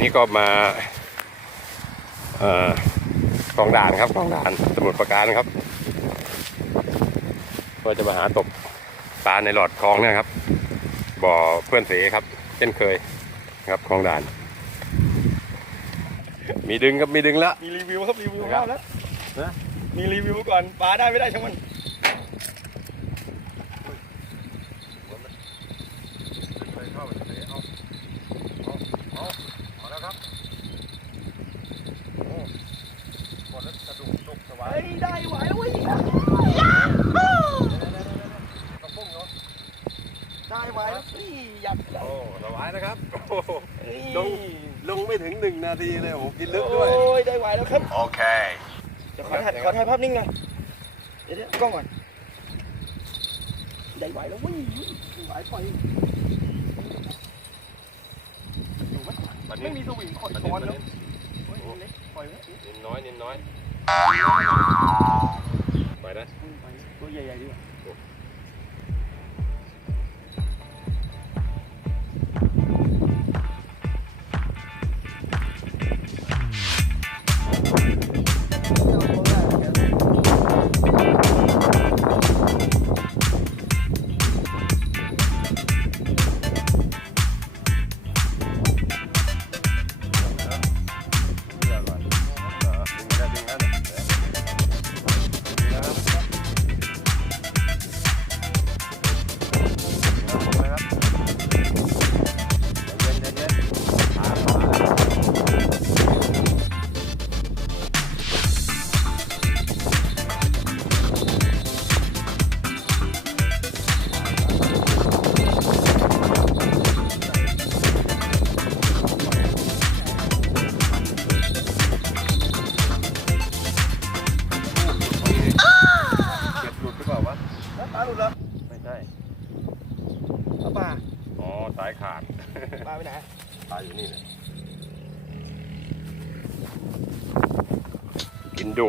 นี้ก็มาเอ่อกองด่านครับกองด่านสมุทรปราการครับก็จะมาหาตกปลาในหลอดคลองเนะครับ บ่อเพื่อนเสครับ เช่นเคยครับคลองด่าน มีดึงครับมีดึงแล้วมีรีวิวครับรีวิวครับแล้วนะมีรีวิวก่อนปลาได้ไม่ได้ช่างมัน เฮ้ยได้ไหวแล้วเว้ยได้ไหวแล้วพี่หยับใหญ่ โอ้สบายนะครับโอ้โห เฮ้ย ลง ลงไม่ถึงห นึ่งนาทีเลยโอ้โหกินลึกด้วย โอ้ยได้ไหวแล้วครับ โอเค เดี๋ยวขอถ่ายขอถ่ายภาพนิ่งหน่อย เดี๋ยวเดี๋ยวกล้องก่อน ได้ไหวแล้วเว้ยไหวปล่อยอยู่ไหมตอนนี้ไม่มีสวิงขดตอนช้นี้อนตอนแล้วนี้เฮ้ยเล็กปล่อยไว้นิดน้อยนิดน้อย ไปนะ ตัวใหญ่ๆดีกว่า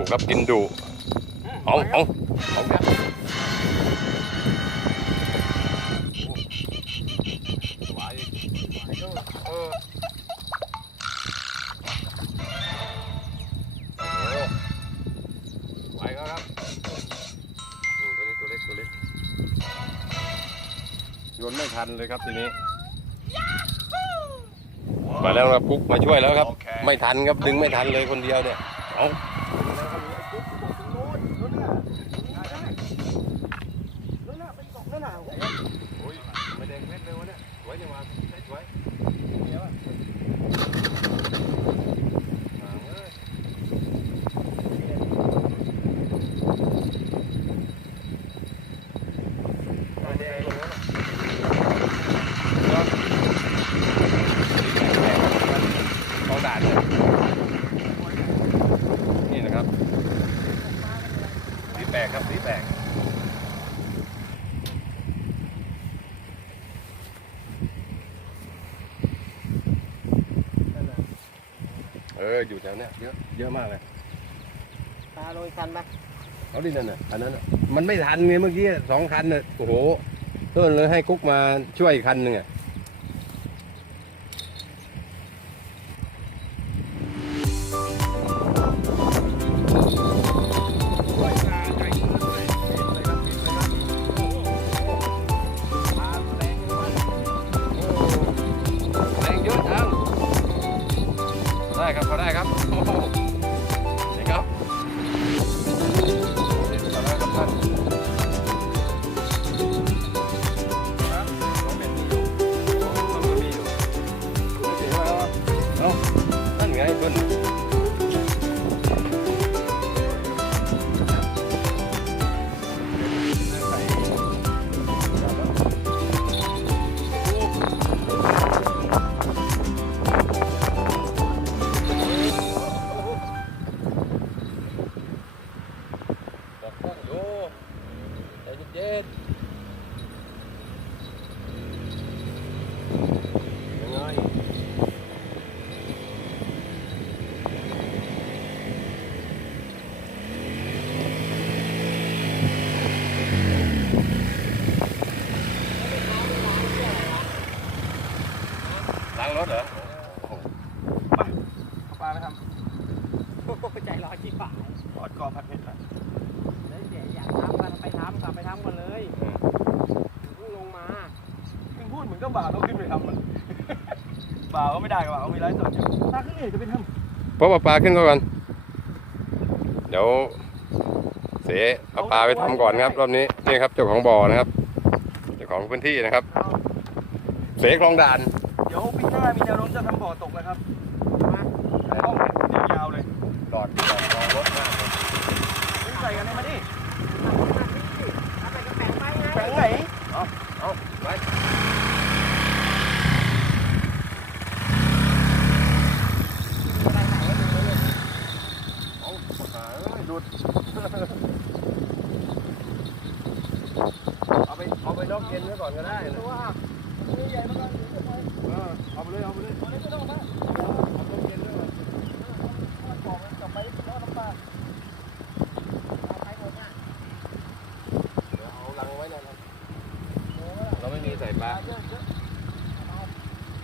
ครับกินดุเอาเอาเอาเนี่ยไหวเออโอ้ไหวแล้วครับอืมตัวนี้ตัวเล็กตัวเล็กโยนไม่ทันเลยครับทีนี้มาแล้วครับกุ๊กมาช่วยแล้วครับ ไม่ทันครับดึงไม่ทันเลยคนเดียวเนี่ยเอา นั่นน่ะไปตกนั่นน่ะ โอ้ยไม่แดงเม็ดเลยวะเนี่ยสวยจังวะเม็ดสวยอ่าเว้ยเอาแดงลงแล้วนะของด่านเนี่ยนี่นะครับสีแปลกครับสีแปลก เอออยู่แถวเนี้ยเยอะเยอะมากเลยปลาโรยคันปะเอาดินั่นน่ะอันนั้นน่ะมันไม่ทันไงเมื่อกี้สองคันน่ะโอ้โหเพิ่นเลยให้กุ๊กมาช่วยอีกคันหนึ่งอะ ใจเย็นๆยังไงล้างรถเหรอโอ้โห ปลาไปท โอ้โหใจร้อนที่ฝ่ายำปอดกอผัดเผ็ดนะ แล้วเดี๋ยวอยากทำกันไปทำกลับไปทำกันเลยเพิ่งลงมา มึงพูดเหมือนก็บ่าวต้องขึ้นไปทำมัน บ่าวก็ไม่ได้กับบ่าวมีไลฟ์สดอยู่ถ้าขึ้นเองจะไปทเพราะว่าปลาขึ้นก่อน เดี๋ยว เสเอาปลาไปทำก่อนครับรอบนี้นี่ครับเจ้าของบ่อนะครับเจ้าของพื้นที่นะครับ เสคลองด่านำเดี๋ยวปีหน้ามีแนวโน้มจะทำบ่อตกนะครับในห้องเนี่ยยาวๆเลยหลอดหลอดรอรถมากมึงใส่กันได้มาดิเอาไปกระแปงไปไงแฝงไหนเอาไปเอาหาเอ้ยดูด เอาไปเอาไปนอกเย็นไว้ก่อนก็ได้นะ ตัวนี่ใหญ่มาก เออเอาไปเลยเอาไปเลย ตัวนี้ไม่ต้องนะ เอาลมเย็นด้วยก่อน บอกมันกลับไปแล้วน้ำปลาเอาไปหมดอะ เดี๋ยวเอาลังไว้หนะครับเราไม่มี ใส่ปลาเยอะเยอะเอา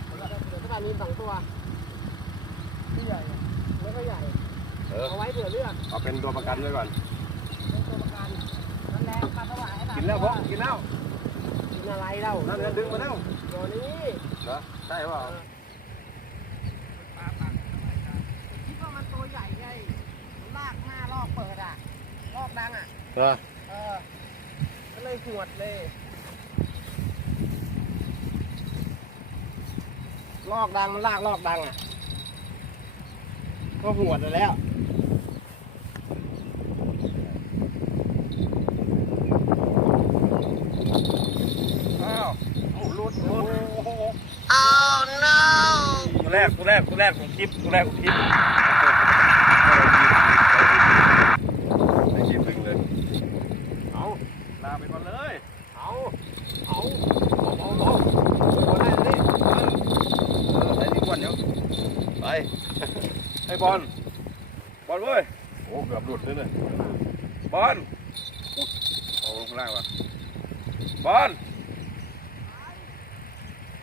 เดี๋ยวถ้ามีสองตัวที่ใหญ่แล้วก็ใหญ่เออเอาไว้เผื่อเลือกเอาเป็นตัวประกันไว้ก่อนเป็นตัวประกันนั่นแหละปลาสวายกินแล้วพกกินแล้วกินอะไรเล่านั่นนั่นดึงมาแล้วตัวนี้เหรอใช่เปล่าคิดว่ามันตัวใหญ่ไงลากหน้ารอบเปิดอะรอบดังอะเหรอเออก็เลยหวดเลย ลอกดังมันลากลอกดังอะ ก็หัวดเลยแล้วอ้าวเอาหลุดหลุดตัวแรกตัวแรกตัวแรกของคลิปตัวแรกของคลิปไม่คิดถึงเลย เอาลาไปก่อนเลย เอาเอาเอาเอาได้เลย ไอ้นี่อ้วนเดี๋ยวไป ไอ้บอลบอลเว้ยโอ้เกือบหลุดเลยเลยบอลอุ๊ยเอาลงข้างล่างว่ะบอล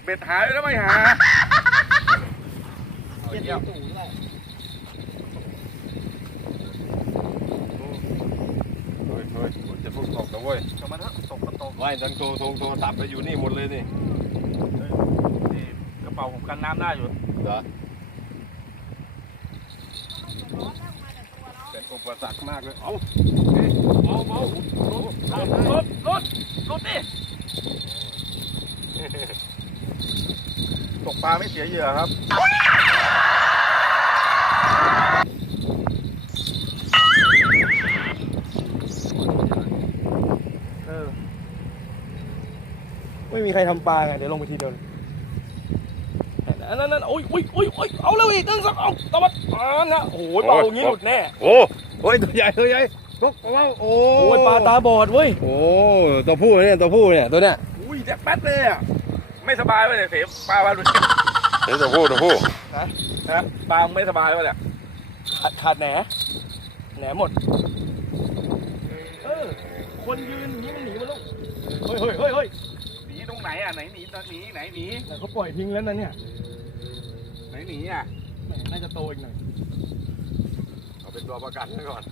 เบ็ดหายไปแล้วไม่หาเอาเจ็ดเยี่ยมตู่ด้วยเฮ้ยเฮ้ยมันจะพุ่งตกนะเว้ยกลับมาเถอะตกก็ตกว่ายทันโทรโทรโทรศัพท์ไปอยู่นี่หมดเลยนี่นี่กระเป๋าผมกันน้ำได้อยู่เหรอ เป็นอุปสรรคมากเลย เอาเบาเบารถรถรถรถดิตกปลาไม่เสียเหยื่อครับเออไม่มีใครทำปลาไงเดี๋ยวลงไปทีเดียวเลย นั่นนั่นนั่นโอ้ยโอ้ยโอ้ยโอ้ยเอาแล้วอีกตั้งสักเอาตะวัดอ่านะโอ้โหเบาอย่างงี้หลุดแน่โอ้โอ้ยตัวใหญ่ตัวใหญ่พวกเบาโอ้โอ้ยปลาตาบอดเว้ยโอ้ตัวผู้เนี่ยตัวผู้เนี่ยตัวเนี้ยอุ้ยแจ็คแป๊ดเลยอะไม่สบายเลยเสียปลาปลาดูนี่ตัวผู้ตัวผู้นะนะปลาไม่สบายวะเนี่ยขาดขาดแหนแหนหมดเออคนยืนอย่างนี้มันหนีมาลูกเฮ้ยเฮ้ยเฮ้ยเฮ้ยหนีตรงไหนอะไหนหนีตอนหนีไหนหนีแต่เขาปล่อยทิ้งแล้วนะเนี่ย ไหนหนีอะแหมน่าจะโตอีกหน่อยเอาเป็นตัวประกันไว้ก่อน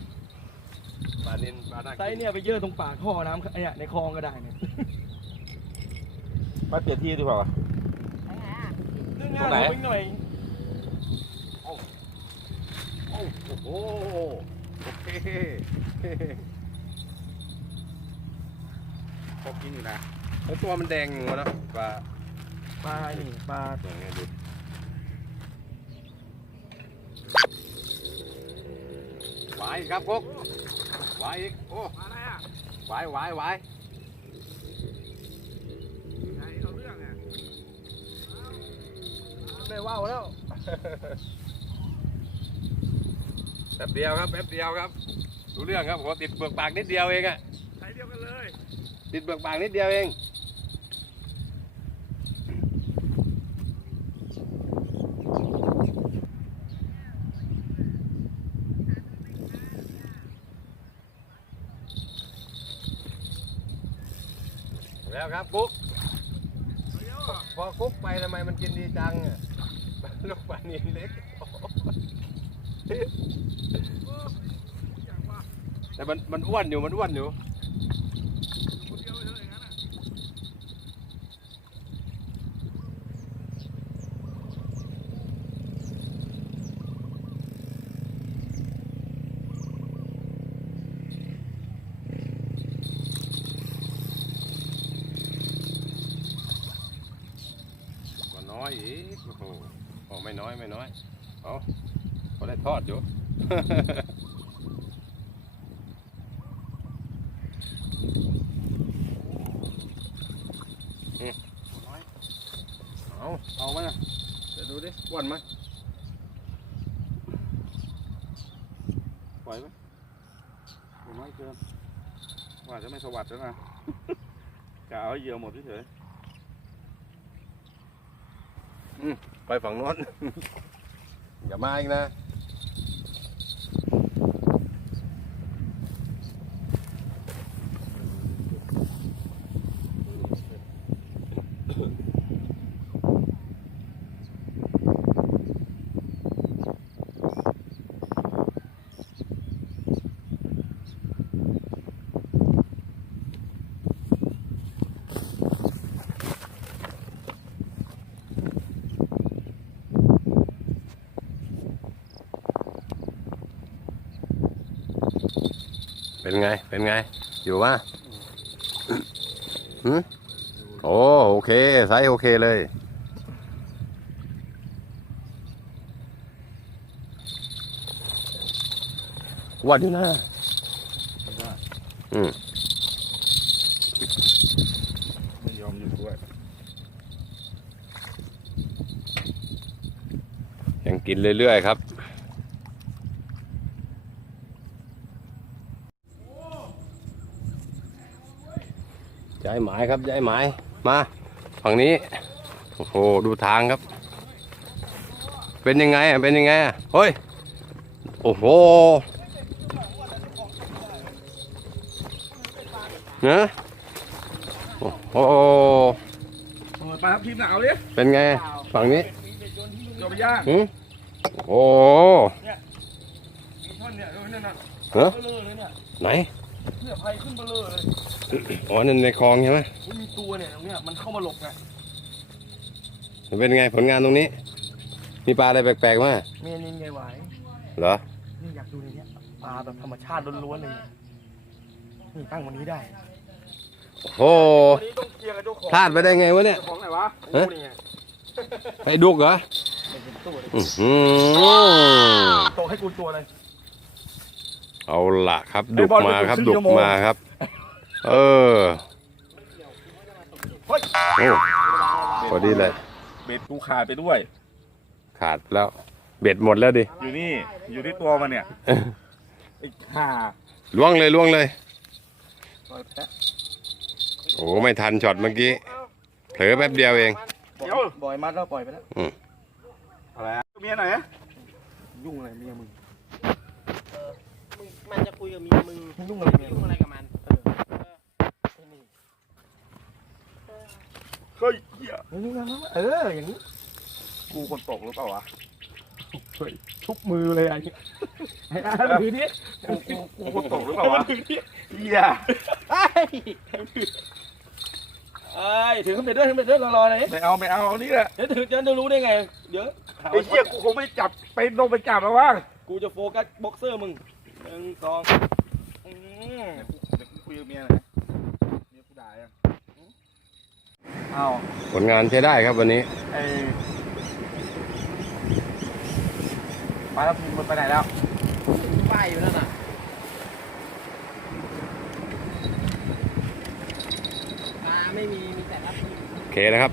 ปลานินปลาหน้าไซส์เนี่ยไปเยอะตรงปากท่อน้ำเนี่ยในคลองก็ได้เนี่ยไปเปลี่ยนที่ดีกว่าวะไปไหนอะตรงไหนหน่อยโอ้โหโอเคพกกินอยู่นะแล้วตัวมันแดงหมดแล้วปลาปลาหนึ่งปลาอย่างเงี้ยดู วายอีกครับพกหวายอีก โอ้อะไรอะหวายหวายหวายไหนเอาเรื่องอะได้ว่าวแล้วแป๊บเดียวครับแป๊บเดียวครับรู้เรื่องครับขอติดเบือกปากนิดเดียวเองอะใช้เดียวกันเลย ติดเบือกปากนิดเดียวเอง แล้วครับกุ๊กพอกุ๊กไปทำไมมันกินดีจังอะลูกปลานินเล็ก แต่มันมันอ้วนอยู่มันอ้วนอยู่ ก็น้ อยอีกโอ้โหโอ้ไม่น้อยไม่น้อยเอาเขาได้ทอดอยู่อืมเอาเอาไหมนะเดี๋ยวดูดิอ้วนไหมไหวไหมโอ้น้อยเกินว่าจะไม่สวัสดิ์แล้วนะกะเอาเยื่อหมดเฉย ไปฝั่งโน้น อย่ามาอีกนะ เป็นไง เป็นไง อยู่วะหืมโอ้โอเคไซส์โอเคเลย วัดอยู่นะอืมๆไม่ยอมหยุดด้วยยังกินเรื่อยๆครับ ย้ายหมายครับย้ายหมายมาฝั่งนี้โอ้โหดูทางครับ เป็นยังไงอะเป็นยังไงอะเฮ้ยโอ้โหเนอะโอ้โหเปิดปลาทับทิมหนาวดิเป็นไงฝั่งนี้โยนไปย่างหืมโอ้โหมีท่อนเนี่ยดูนั่นน่ะเหรอเบลอเลยเนี่ยไหน เพื่อภัยขึ้นเบลอเลยอ๋อนั่นในคลองใช่ไหมมันมีตัวเนี่ยตรงเนี้ยมันเข้ามาหลบไงเป็นไงผลงานตรงนี้ มีปลาอะไรแปลกๆมาเมนินไงไหวเหรอนี่อยากดูในเนี้ยปลาแบบธรรมชาติล้วนๆเลยนี่ตั้งวันนี้ได้โอ้โหวันนี้ต้องเคลียร์กับเจ้าของพลาดไปได้ไงวะเนี่ยเจ้าของไหนวะฮะโอ้นี่ไงไปดุกเหรอไม่เป็นตัวเลยอื้อหือโตให้กูตัวเลย เอาละครับไอ้ดุกบอลมาครับไปดูดุครึ่กงชั่วโมงมาครับ เออเฮ้ยโอ้พอดีเลย เบ็ดกูขาดไปด้วย ขาดแล้ว เบ็ดหมดแล้วดิ อยู่นี่ อยู่ที่ตัวมันเนี่ยไอ้ห่าล่วงเลยล่วงเลยปล่อยแพะโอ้ไม่ทันช็อตเมื่อกี้ เผลอแป๊บเดียวเอง เดี๋ยวปล่อยมัดแล้วปล่อยไปแล้วอืมอะไรอะเมียไหนอะยุ่งอะไรเมียมึง มันจะคุยกับเมียมึงยุ่งอะไรเมียยุ่งอะไรกับมันเฮ้ยเหี้ยยุ่งอะไรวะเออ อย่างนี้ กูคนตกหรือเปล่าวะเฮ้ยทุบมือเลยไอ้นี่ไอ้อาถือนี่กูกูกูคนตกหรือเปล่าวะถือนี่เหี้ยเอ้ยเอ้ยถือขึ้นไปด้วยขึ้นไปด้วยรอๆหน่อยไม่เอาไม่เอาเอานี่แหละเดี๋ยวถือจะรู้ได้ไง เดี๋ยวไอ้เหี้ยกูคงไม่จับไปลงไปจับแล้วว่างกูจะโฟกัสบ็อกเซอร์มึง หนึ่งสองอืมเดี๋ยวกูคุยกับเมียหน่อยเมียกูด่ายังเอาผลงานใช้ได้ครับวันนี้ ไอ้ปลาทับทิมมันไปไหนแล้วป้ายอยู่นั่นน่ะปลาไม่มี มีแต่รับโอเคนะครับ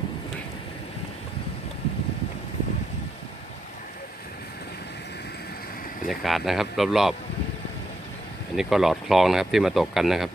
บรรยากาศนะครับ รอบๆ อันนี้ก็หลอดคลองนะครับที่มาตกกันนะครับ